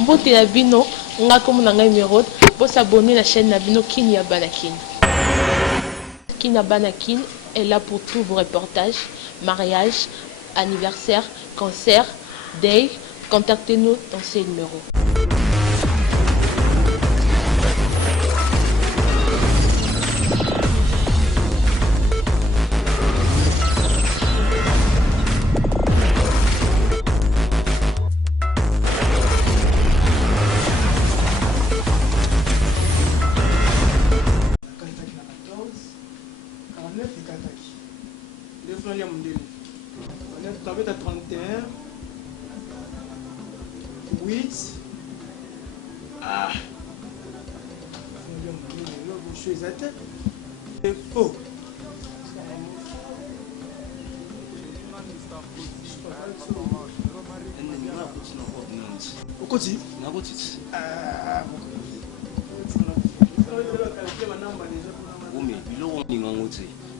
Mbote na bino nga comme na ngai Merode pour s'abonner à la chaîne na bino Kin ya Bana Kin. Kin ya Bana Kin est là pour tous vos reportages, mariage, anniversaire, concert, deuil. Contactez-nous dans ces numéros. Tu avais ta 31, 8. Ah. Je suis à tête. Oh. Au côté.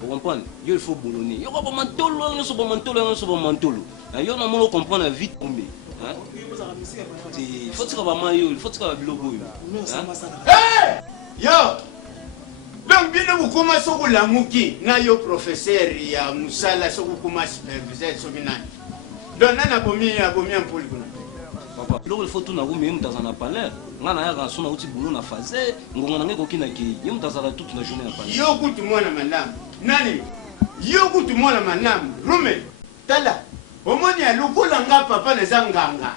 Vous comprenez? Il faut boulonner. Il y a pas mantolo, il y a pas mantolo, il y a pas mantolo. Il y a pas comprendre vite combien. Il faut que ça va mal, il faut que ça va bloquer. Hey! Yo! Donc bien vous commencez à la mouki, na yo professeur ya musala so ku commence superviseur so bina. Donc na bomi en poli kuna. Papa, il faut tout na vous même dans un palais. Nga na ya rançon na uti boulot na faze, ngonga na ngeko kina ki. Yem tazala toute la journée na palais. Yo kutu mwana manam. Nani? Yo kutu mwana manam. Rume. Tala. Omoni ya lukola nga papa na zanganga.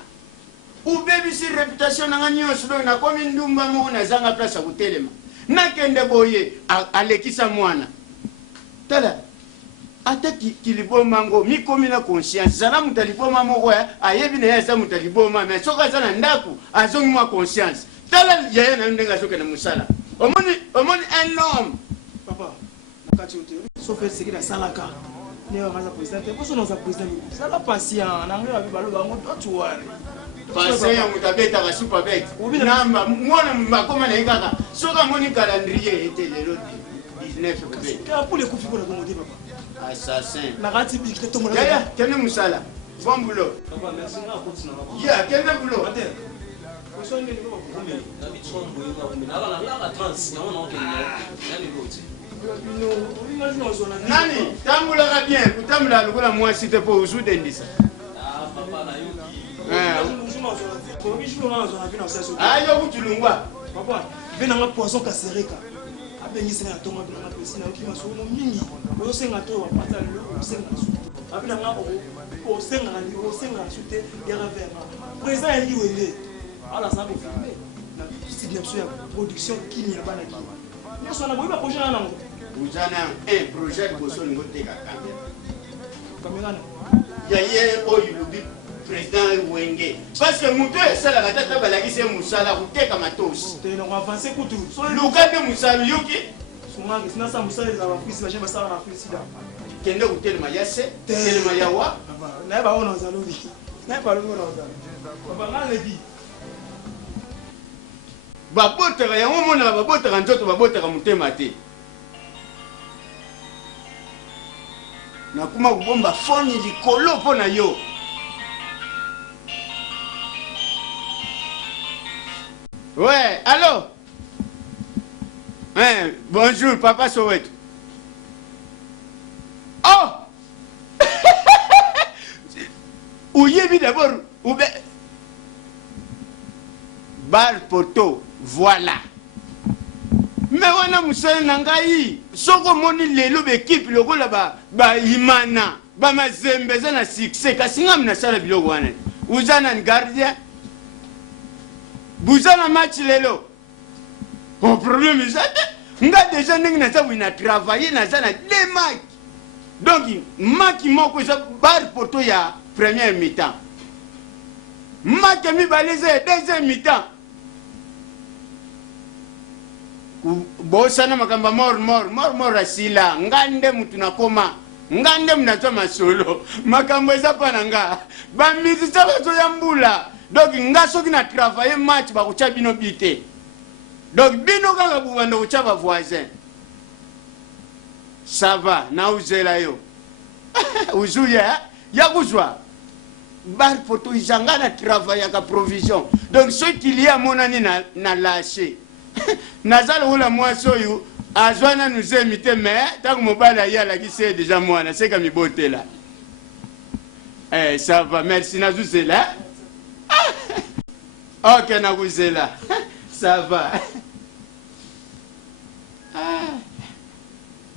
Ubebi si réputation na nganyo solo na komi ndumba mo na zanga place ku telema. Nakende boye alekisa mwana. Tala. Ata kiliboma ngo mikomi na conscience zala mutaliboma moko ya ayebi na yasa mutaliboma mais soka zana ndaku azongi mwa conscience. Tala yeye na ndenga soka na musala. Omoni un homme. Papa, nakati hotel. Sauf que c'est que la salaka. Ne va pas président. Pourquoi nous a président? Ça la patient. Na ngela bibalo bango to wari. Patient mutabeta ka super bet. Namba mwana mbakoma na ikaka. Soka moni calendrier était le 19 février. Pour les coups pour la demander papa. Assassin. Nakati bi que tout le monde. Ya kene musala. Bon boulot. Papa, merci na continue. Ya kene boulot. Nani, tambula bien, kutambula lukula mwasi te po usude ndisa. Ah, papa na yuki. Ayo kutulungwa. Papa, vena nga poisson kasereka. Abengisi na tonga na piscine okima so mingi. Oyo senga to wa pata lo senga so. Abina nga o senga sute ya ravema. Président eli wele. Ala sa ko filmer. Na signature ya production Kin ya Bana Kin. Nyoso na boiba projet na nango. Uzana un projet de boso ngote ka kamera. Kamera na. Ya ye oyulubi président Wenge. Parce que muto esala katata balakise musala kuteka matosi. Te no avancer kutu. So Lukande musala yuki. Sunga sina sa musala za ba fisi ba sheba sala na fisi da. Kende kutelema yase, telema yawa. Na ba ona zalobi. Na ba lo ona zalobi. Papa ngale bi. Babotaka yango mona babotaka nzoto babotaka mutema te. Nakuma kubomba foni likolo pona yo. Ouais, allô? Bonjour, papa Soweto. Oh! Ouyebi d'abord, oube. Bar poto, voilà. Mais wana musala nangai, soko moni lelo l'équipe lokola ba imana, ba mazembe za na succès kasinga mna sala biloko wana. Uzana ni gardien. Buzana match lelo. Au problème est nga déjà ndenge na sabu ina travailler na za na deux matchs. Donc maki moko za bar poto ya première mi-temps. Maki mi baleze deuxième mi-temps. Bosana makamba mor asila ngande mutu nakoma ngande mnatwa masolo makambo eza pana nga ba musicien bazo yambula donc nga soki na travailler match ba kucha bino bité donc bino kanga bubanda kucha ba voisin ça va na uzela yo uzuya ya kuzwa bar poto izanga na travail à provision donc ce qu'il y a mon année na lâché nazala ola moi soyo azwana nous imiter mais tant que mobala ya la qui c'est déjà moi na c'est comme beauté là ça va merci nazuzela OK nazuzela ça va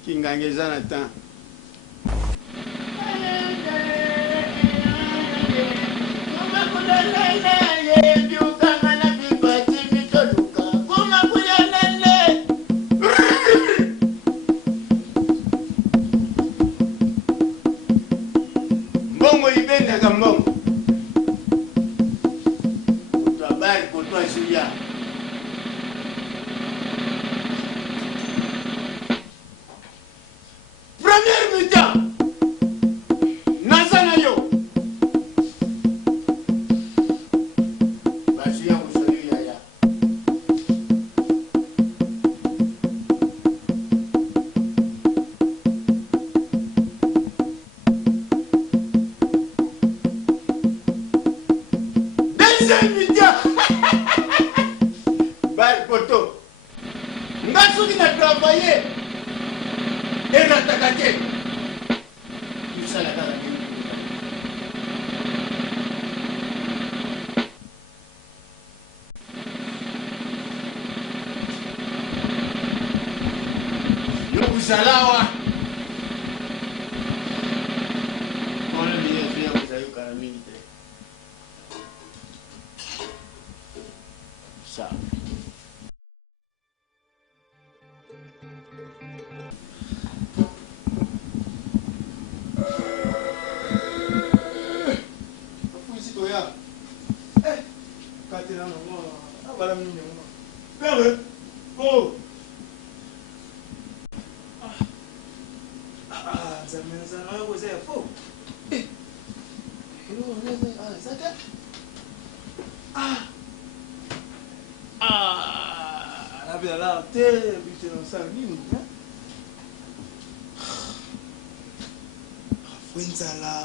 kingangeza na temps mbongo ibendaka mbongo utabari kotwa zuya première mi-temps naza na yo bazuya kosoli yaya deuxième mi-temps bar poto nga soki na travailler enataka te tosalaka na yo kozalawa ona liyezuya kozayokana mingi te sa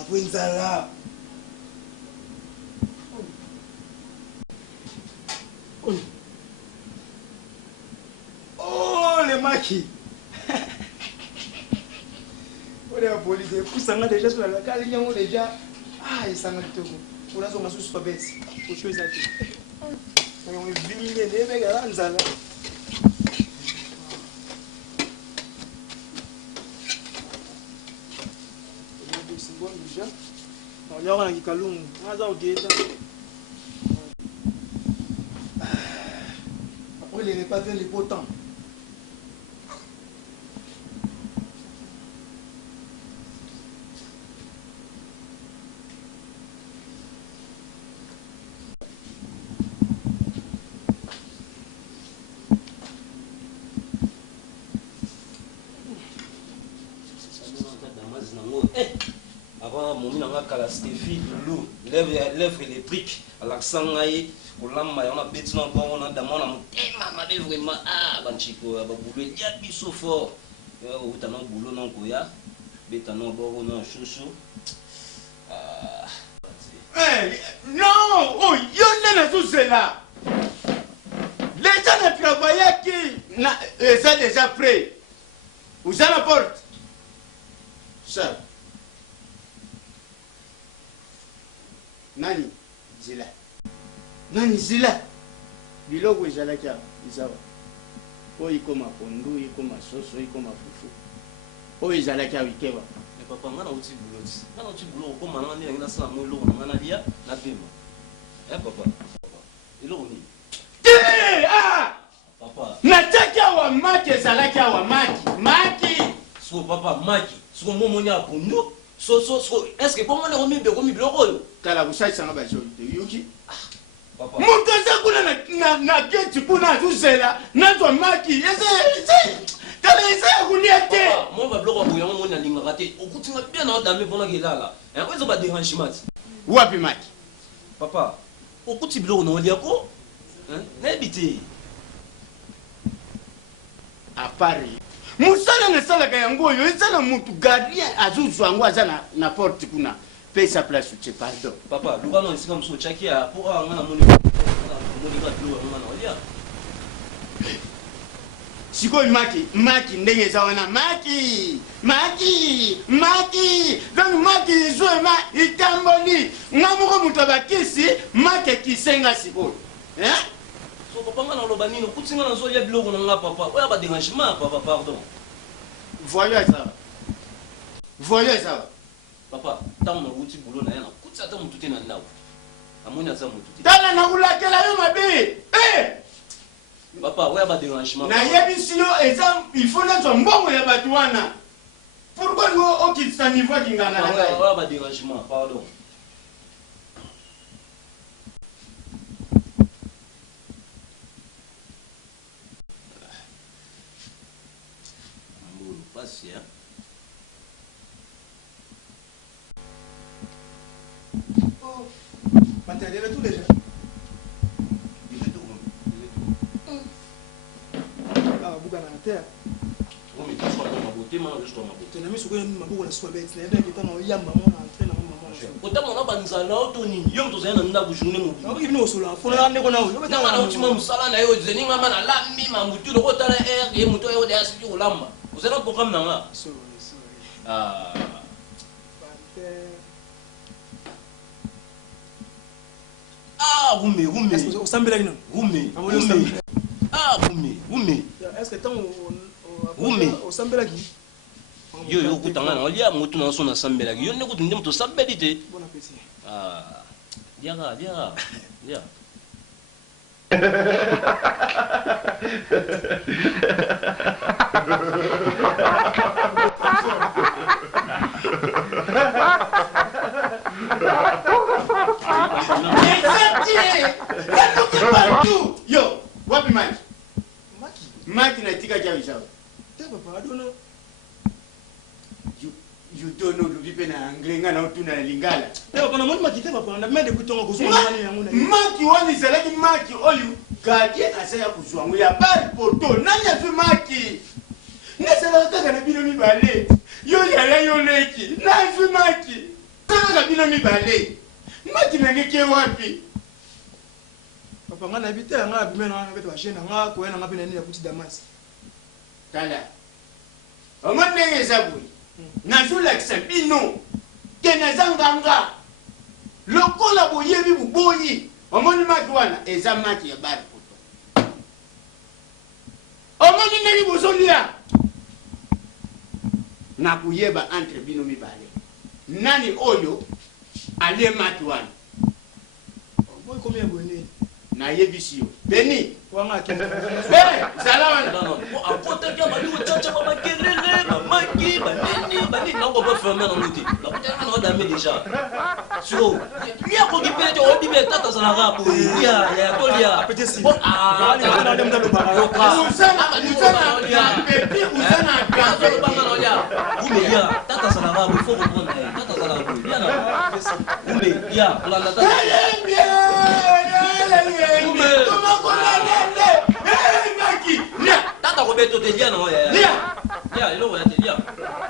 Wenzala. Oh, les maquis. On est à police. Pour ça, on a déjà sur la cale, il y a déjà. Ah, il s'en a tout. Pour la zone, on a sous bête. Pour choses à faire. On est venu, les mecs, à l'anzala. Déjà. On y a un Kalum. On a un guet. Après, les repas viennent les potents. kala Stéphie Loulou lèvre électrique à l'accent aïe pour l'amba on a bêti non bon on a demandé ma belle vraiment ah banchiko ba boulot il y a biso fort ou t'as non boulot non koya bêta non bon non chouchou non oh yo na tout cela les gens ne travaillent qui ça déjà prêt vous à la porte ça nani zila nani zila biloko ezalaki izawa oyo ikoma pondu ikoma soso ikoma fufu oyo ezalaki awikewa mais papa ngana uti boulot okoma nanga ndenge nasala mo eloko nanga nalia napema papa eloko nini papa nataki awa maki ezalaki awa maki siko papa maki siko momoni ya pondu so est-ce que comment on remet biloko tala kusalisanga bazoli te yoki papa moto aza kuna na geti kuna azuzela nazwa maki tala eza ya kulia te mo babiloko boyango moni alingaka te okutinga bien na odame mponaki elala yango eza badérangement wapi maki papa okuti biloko na oliako nayebi te apari mosala nasalaka yango oyo eza na motu gardien azuzwa yango aza na porte kuna paye sa place, tu pardon. Papa, le gars, c'est comme ça, Tchaki, pour un mon sikoyo maki ndenge eza wana maki donc maki izwema itamboli nga moko moto abakisi maki ekisenga sikoyo papa nga naloba nini okutinga nazolia biloko na nga papa oya badérangement papa pardon voyo ezawa papa ntango nauti bulo na ye nakuti ata motu te na ndako amoni aza motu te tala nakolakela yo mabe papa oya badérangement nayebisi yo eza ifo nazwa mbongo ya bato wana pourkui ngo okitisa niveau akingana na ngai oya badérangement pardon mbulu pasi hein. Oh, matériel tout déjà. Ah, buka na terre. Oui, mais tu sois ma beauté, moi je sois ma beauté. Tu n'as mis sur une maboule la soirée, tu n'as pas été dans le yam, maman, entré dans maman. Autant mon abanza là, Tony, yom to zena nda bujourné mo. Ah, il nous sur la fond là, neko na yo. Na mana utima musala na yo zeni ngama na lambi mamutu lo kotala air ye muto yo de asiki olamba. Uzena programme na nga. Sorry. Ah. Ah, Roumé. Est-ce que au sambela kino? Roumé. Ah, Roumé. Est-ce que tant au sambela ki? Yo kutanga na olia mutu na so na sambela ki. Yo ne kutu ndimo to sambeli te. Bon appétit. Ah. Diara. Yo, wapi Maki na tika kia wishawa. Papa, I don't know. You don't know lubipe na anglenga na utuna na lingala. Papa, na moni makite papa, na mende kutonga kuzunga nani yangu na. Maki wani salaki Maki oli gardien asaya kuzwangu ya bari poto. Nani afi Maki? Nesala kaka na bino mibale. Yo yala yo leki. Na afi Maki. Kaka na bino mibale. Maki nangeke wapi? Papa, nga na habite nga abimena nga beto bashena nga ko na nga pena ni ya kuti Damas. Tala. Omondenge zabui. Nazolakisa bino ke nazanganga lokola boyebi buboyi omoni maki wana eza maki ya bari poto omoni ndenge bozolia nakuyeba entre bino mibale nani oyo alie maki wana Boy combien bonne? nayebisi yo beni Wanga ki. zala wana Non. Apota kia bali uchacha mama kelele, mamaki, banini nango pas fermer dans l'outil. La kutana na dame déjà. So, lui a koki pete o bibe tata sana rapo. Ya tolia. Bon ah, na dem dalo bara. uzana pepi uzana tata sana rapo, il faut reprendre. Tata sana rapo. Bien là. Ya, la tata. Tata Roberto te lia no ya. Ya, ilo ya te lia.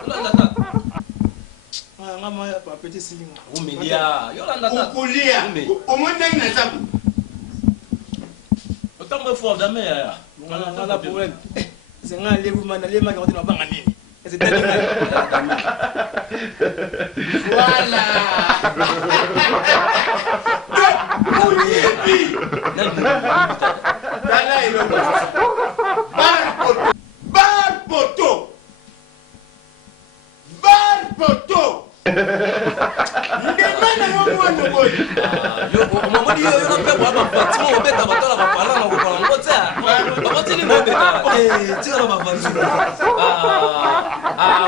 Yolanda tata. Ah, nga ma pa petit silinga. Umelia. Yolanda tata. ukulia omondenge na zabu Autant fois jamais ya. Nga la problème. C'est nga lebu mana le maki ngotina banga nini? C'est tellement. voilà Dala iloko. Bar poto. Ndemana yo mwana boy. Yo mamoni yo pe kwa bapatimo obeta batola bapala na kokola ngotsa. Bakotini ngobeta. Tira babanzu.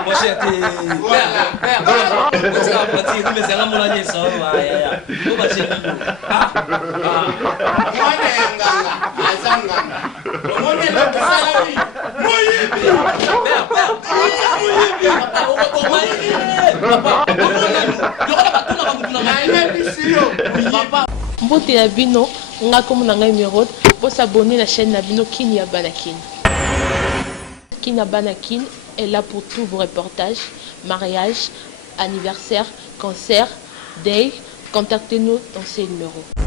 Mon cher te. Ngotsa pati kume zanga mona nyesa ya. Ngoba cheni. Mwana yanganga azanganga. Omone lo kusala wi. Moyibi. Mbote ya bino nga komo na ngai Mirode po s'abonner la chaîne na bino Kin ya Banakin. Kin ya Banakin est là pour tous vos reportages, mariages, anniversaires, concerts, Day, contactez-nous dans ces numéros.